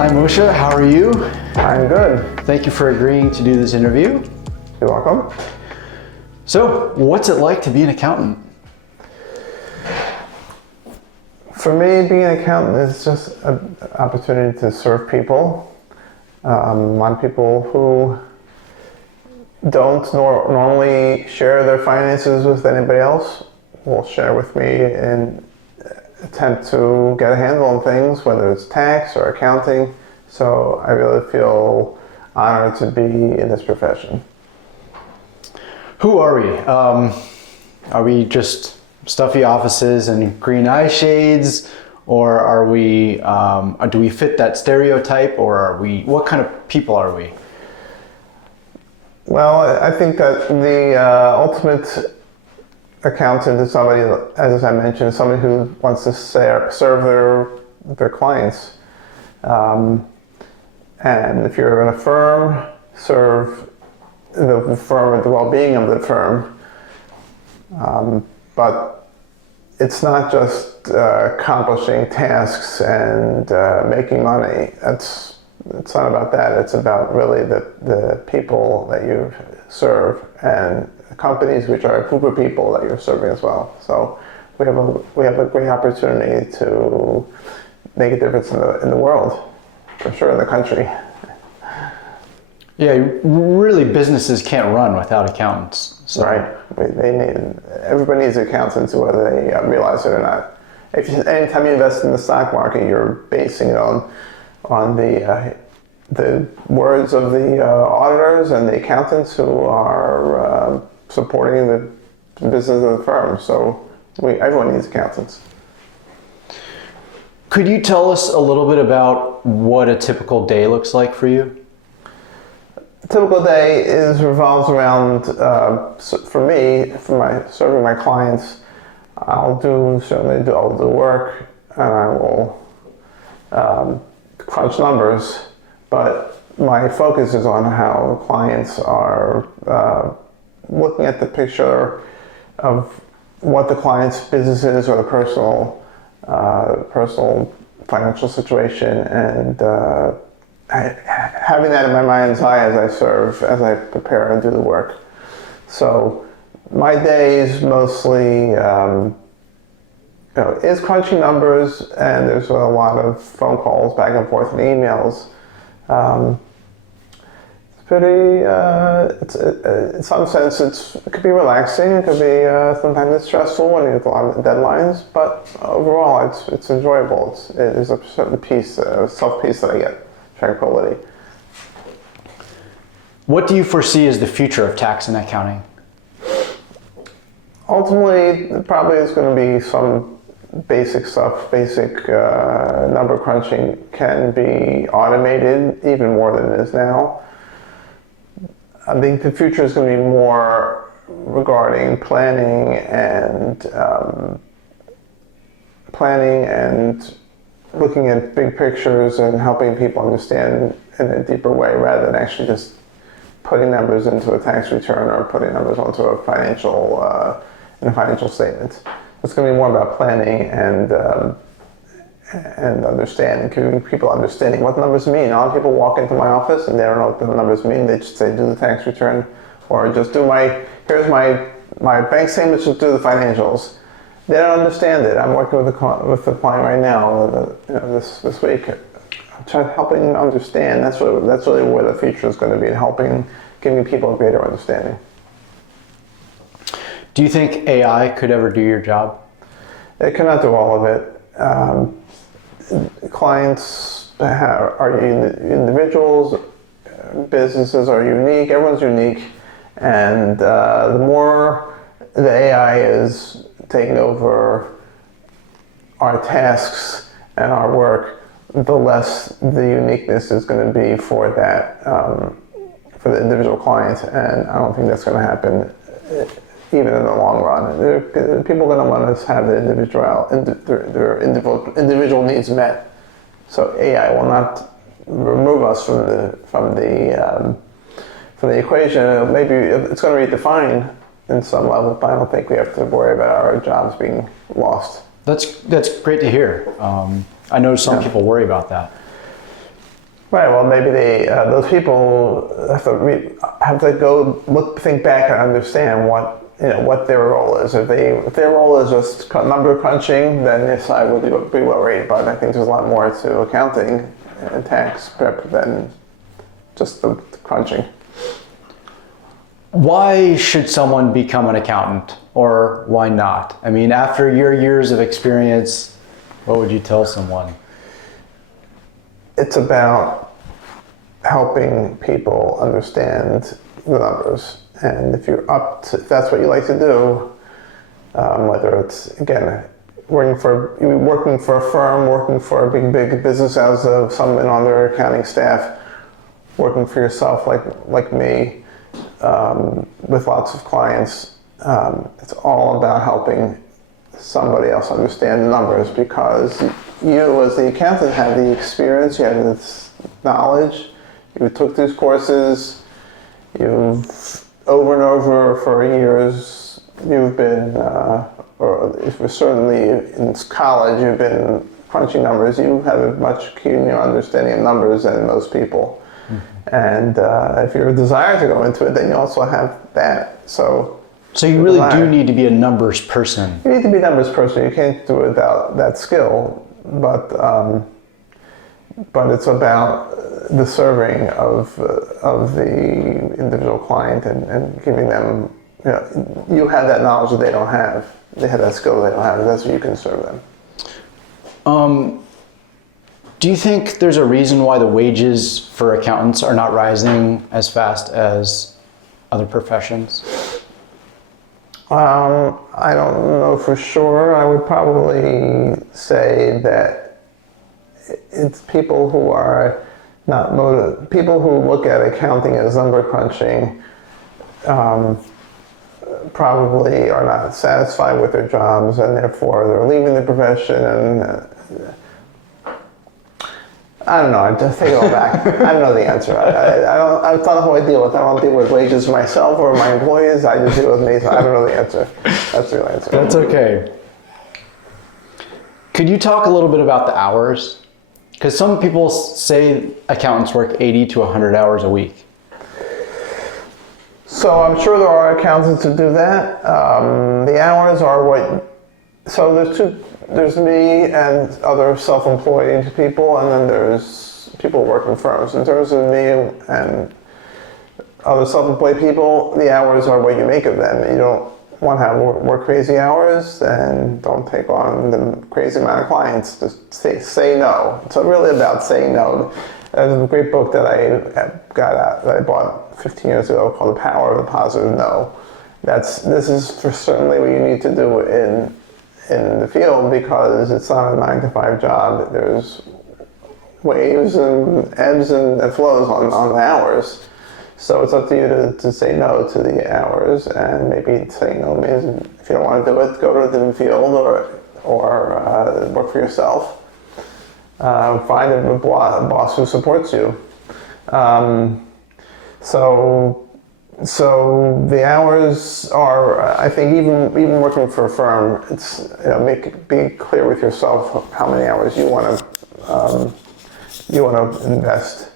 Hi Moshe, how are you? I'm good. Thank you for agreeing to do this interview. You're welcome. So, what's it like to be an accountant? For me, being an accountant is just an opportunity to serve people. A lot of people who don't normally share their finances with anybody else will share with me and attempt to get a handle on things, whether it's tax or accounting. So I really feel honored to be in this profession. Who are we? Are we just stuffy offices and green eye shades, or are we? Do we fit that stereotype, or are we? What kind of people are we? Well, I think that the ultimate accountant is somebody, as I mentioned, somebody who wants to serve their clients. And if you're in a firm, serve the firm and the well-being of the firm. But it's not just accomplishing tasks and making money. It's not about that. It's about really the people that you serve and companies, which are a group of people that you're serving as well. So we have a great opportunity to make a difference in the world, for sure, in the country. Yeah, really, businesses can't run without accountants. So. Right. Everybody needs accountants, whether they realize it or not. Anytime you invest in the stock market, you're basing it on the words of the auditors and the accountants who are supporting the business of the firm. So everyone needs accountants. Could you tell us a little bit about what a typical day looks like for you? A typical day revolves around, for me, serving my clients. I'll do work, and I will crunch numbers, but my focus is on how clients are looking at the picture of what the client's business is or the personal financial situation, and having that in my mind's eye as I prepare and do the work. So my day is mostly is crunching numbers, and there's a lot of phone calls back and forth and emails. It's pretty. In some sense, it could be relaxing. It could be sometimes it's stressful when you have a lot of deadlines. But overall, it's enjoyable. There's a certain peace, self-peace that I get, tranquility. What do you foresee as the future of tax and accounting? Ultimately, probably it's going to be some basic stuff. Basic number crunching can be automated even more than it is now. I think the future is going to be more regarding planning and looking at big pictures and helping people understand in a deeper way, rather than actually just putting numbers into a tax return or putting numbers onto a financial statement. It's going to be more about planning and understanding, giving people understanding what the numbers mean. A lot of people walk into my office and they don't know what the numbers mean. They just say, do the tax return, or just here's my bank statements, just do the financials. They don't understand it. I'm working with the client right now, this week. I'm trying to helping them understand. That's really where the future is going to be, in giving people a greater understanding. Do you think AI could ever do your job? It cannot do all of it. Clients are individuals, businesses are unique, everyone's unique, and the more the AI is taking over our tasks and our work, the less the uniqueness is going to be for that, for the individual client, and I don't think that's going to happen even in the long run. People are going to want to have their individual needs met. So AI will not remove us from the equation. Maybe it's going to redefine in some level, but I don't think we have to worry about our jobs being lost. That's great to hear. I know some people worry about that. Right. Well, maybe those people have to go think back and understand what their role is. If their role is just number crunching, then yes, I would be worried. But I think there's a lot more to accounting and tax prep than just the crunching. Why should someone become an accountant, or why not? I mean, after your years of experience, what would you tell someone? It's about helping people understand the numbers. And if if that's what you like to do, whether it's, again, working for a firm, working for a big business as someone on their accounting staff, working for yourself like me, with lots of clients, it's all about helping somebody else understand the numbers, because you as the accountant have the experience, you have this knowledge, you took these courses, you've over and over for years, you've been, or if you're certainly in college, you've been crunching numbers, you have a much keener understanding of numbers than most people. Mm-hmm. And if you're a desire to go into it, then you also have that. So you really do need to be a numbers person. You need to be a numbers person. You can't do it without that skill. But it's about the serving of the individual client and giving them, you have that knowledge that they don't have. They have that skill they don't have, and that's what you can serve them. Do you think there's a reason why the wages for accountants are not rising as fast as other professions? I don't know for sure. I would probably say that it's people who are not people who look at accounting as number crunching, probably are not satisfied with their jobs, and therefore they're leaving the profession. And I don't know. I just take it all back. I don't know the answer. I don't. That's not who I deal with. I don't deal with wages for myself or my employees. I just deal with me. So I don't know the answer. That's the real answer. That's okay. Could you talk a little bit about the hours? Because some people say accountants work 80 to 100 hours a week. So I'm sure there are accountants who do that. The hours are what. So there's me and other self-employed people, and then there's people working firms. In terms of me and other self-employed people, the hours are what you make of them. You don't want to have work crazy hours, then don't take on the crazy amount of clients. Just say no. It's really about saying no. There's a great book that I bought 15 years ago called The Power of the Positive No. This is for certainly what you need to do in the field, because it's not a 9-to-5 job. There's waves and ebbs and flows on the hours. So it's up to you to say no to the hours, and maybe saying no means if you don't want to do it, go to a different field or work for yourself. Find a boss who supports you. So the hours are, I think, even working for a firm, it's be clear with yourself how many hours you want to invest,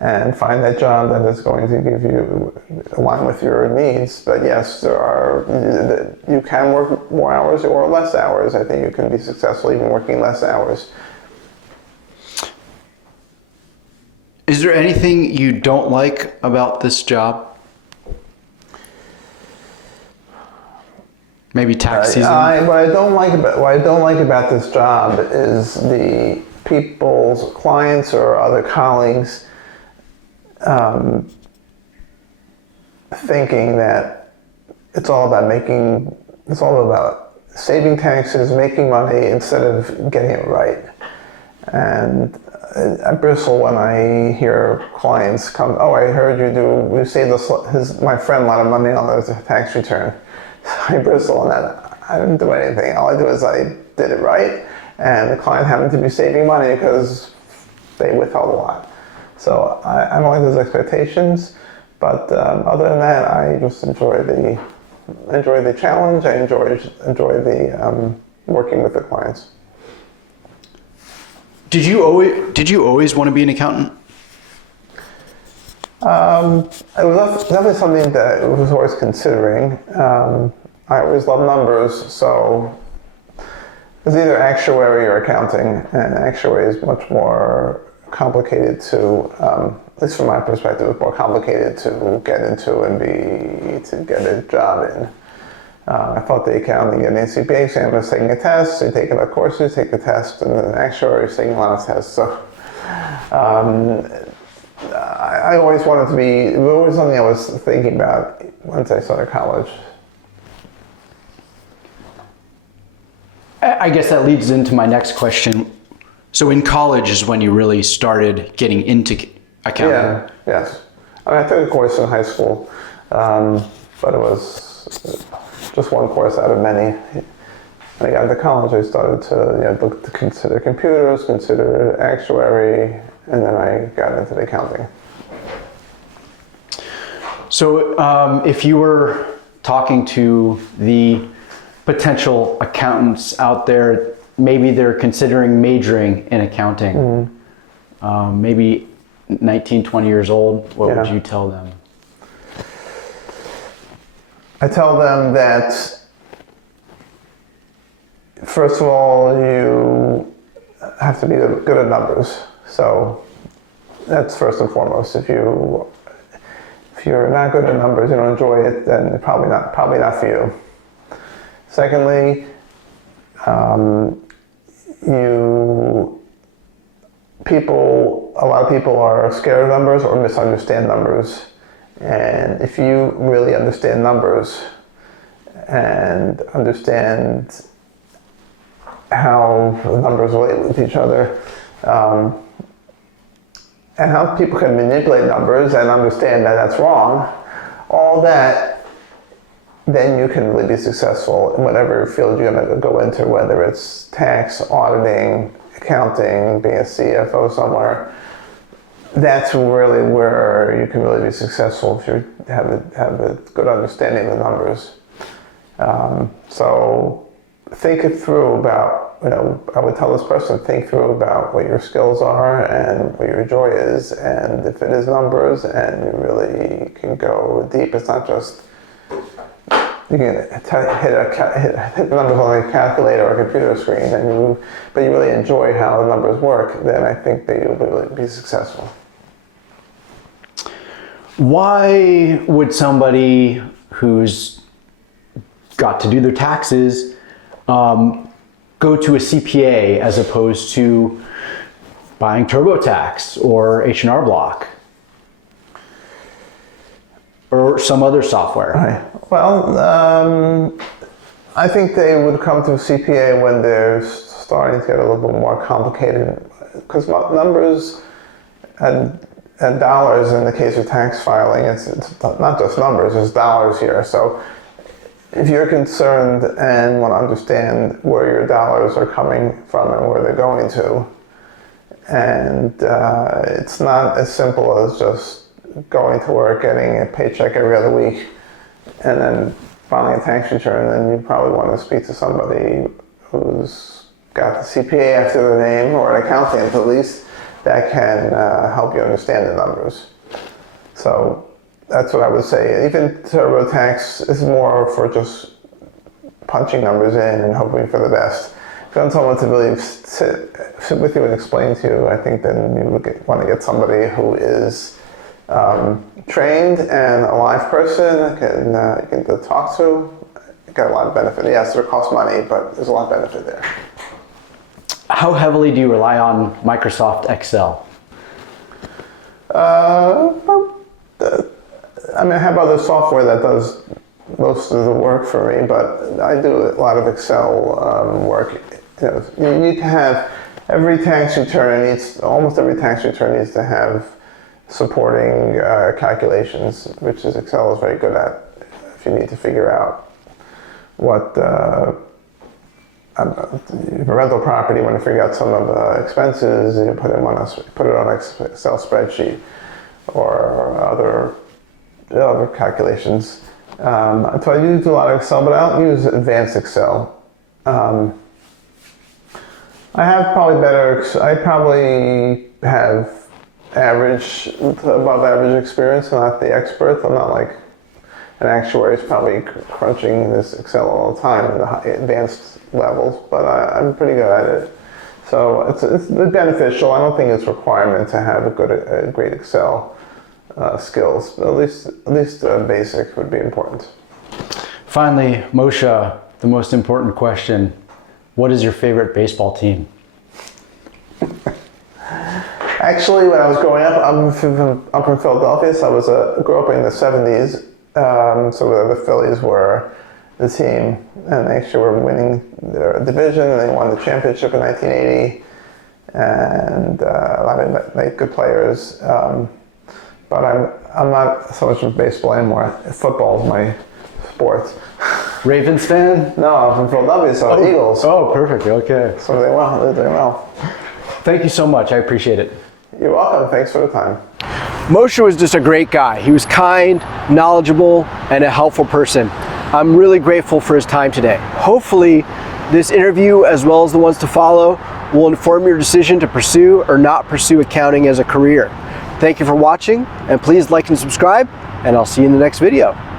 and find that job that is going to give you align with your needs. But yes, you can work more hours or less hours. I think you can be successful even working less hours. Is there anything you don't like about this job? Maybe tax season? What I don't like about this job is the people's clients or other colleagues thinking that it's all about saving taxes, making money instead of getting it right. And I bristle when I hear clients come, "Oh, I heard you saved my friend a lot of money on his tax return." I bristle on that. I didn't do anything. All I do is I did it right, and the client happened to be saving money because they withheld a lot. So I don't like those expectations, but other than that, I just enjoy the challenge. I enjoy the working with the clients. Did you always want to be an accountant? It was definitely something that I was always considering. I always loved numbers, so it was either actuary or accounting, and actuary is much more complicated to, at least from my perspective, it's more complicated to get into and to get a job in. I thought the accounting, getting an CPA exam was taking a test, so you take a lot of courses, take the test, and then actuary is taking a lot of tests. So I always wanted to be, it was always something I was thinking about once I started college. I guess that leads into my next question. So in college is when you really started getting into accounting? Yeah, yes. I mean, I took a course in high school, but it was just one course out of many. When I got into college, I started to look to consider computers, consider actuary, and then I got into the accounting. So if you were talking to the potential accountants out there, maybe they're considering majoring in accounting, maybe 19, 20 years old, what would you tell them? I tell them that, first of all, you have to be good at numbers. So that's first and foremost. If you're not good at numbers, you don't enjoy it, then probably not for you. Secondly, a lot of people are scared of numbers or misunderstand numbers. And if you really understand numbers and understand how the numbers relate with each other, and how people can manipulate numbers and understand that that's wrong, all that, then you can really be successful in whatever field you're going to go into, whether it's tax, auditing, accounting, being a CFO somewhere. That's really where you can really be successful if you have a good understanding of the numbers. So think it through about, I would tell this person, think through about what your skills are and what your joy is, and if it is numbers and you really can go deep, it's not just you can hit the numbers on a calculator or a computer screen, but you really enjoy how the numbers work, then I think that you'll really be successful. Why would somebody who's got to do their taxes go to a CPA as opposed to buying TurboTax or H&R Block or some other software? Right. Well, I think they would come to a CPA when they're starting to get a little bit more complicated, because numbers and dollars in the case of tax filing, it's not just numbers, it's dollars here. So if you're concerned and want to understand where your dollars are coming from and where they're going to, and it's not as simple as just going to work, getting a paycheck every other week, and then filing a tax return, then you probably want to speak to somebody who's got the CPA after their name, or an accountant at least, that can help you understand the numbers. So that's what I would say. Even TurboTax is more for just punching numbers in and hoping for the best. If you want someone to really sit with you and explain to you, I think then you would want to get somebody who is trained and a live person you can talk to. Get a lot of benefit. Yes, it costs money, but there's a lot of benefit there. How heavily do you rely on Microsoft Excel? I have other software that does most of the work for me, but I do a lot of Excel work. You need to have almost every tax return needs to have supporting calculations, which Excel is very good at. If you need to figure out what rental property, when you figure out some of the expenses, you put it on an Excel spreadsheet, or other calculations. So I use a lot of Excel, but I don't use advanced Excel. I probably have average, above average experience, not the expert. I'm not like an actuary who's probably crunching this Excel all the time in the advanced levels, but I'm pretty good at it. So it's beneficial. I don't think it's a requirement to have a great Excel skills, but at least basic would be important. Finally, Moshe, the most important question: what is your favorite baseball team? Actually, when I was growing up, I'm from Philadelphia, so I grew up in the 70s. So the Phillies were the team, and they actually were winning their division, and they won the championship in 1980, and a lot of good players. But I'm not so much of baseball anymore. Football is my sport. Ravens fan? No, I'm from Philadelphia, so Eagles. Oh, perfect. Okay. So they're doing well. Thank you so much. I appreciate it. You're welcome. Thanks for the time. Moshe was just a great guy. He was kind, knowledgeable, and a helpful person. I'm really grateful for his time today. Hopefully, this interview, as well as the ones to follow, will inform your decision to pursue or not pursue accounting as a career. Thank you for watching, and please like and subscribe, and I'll see you in the next video.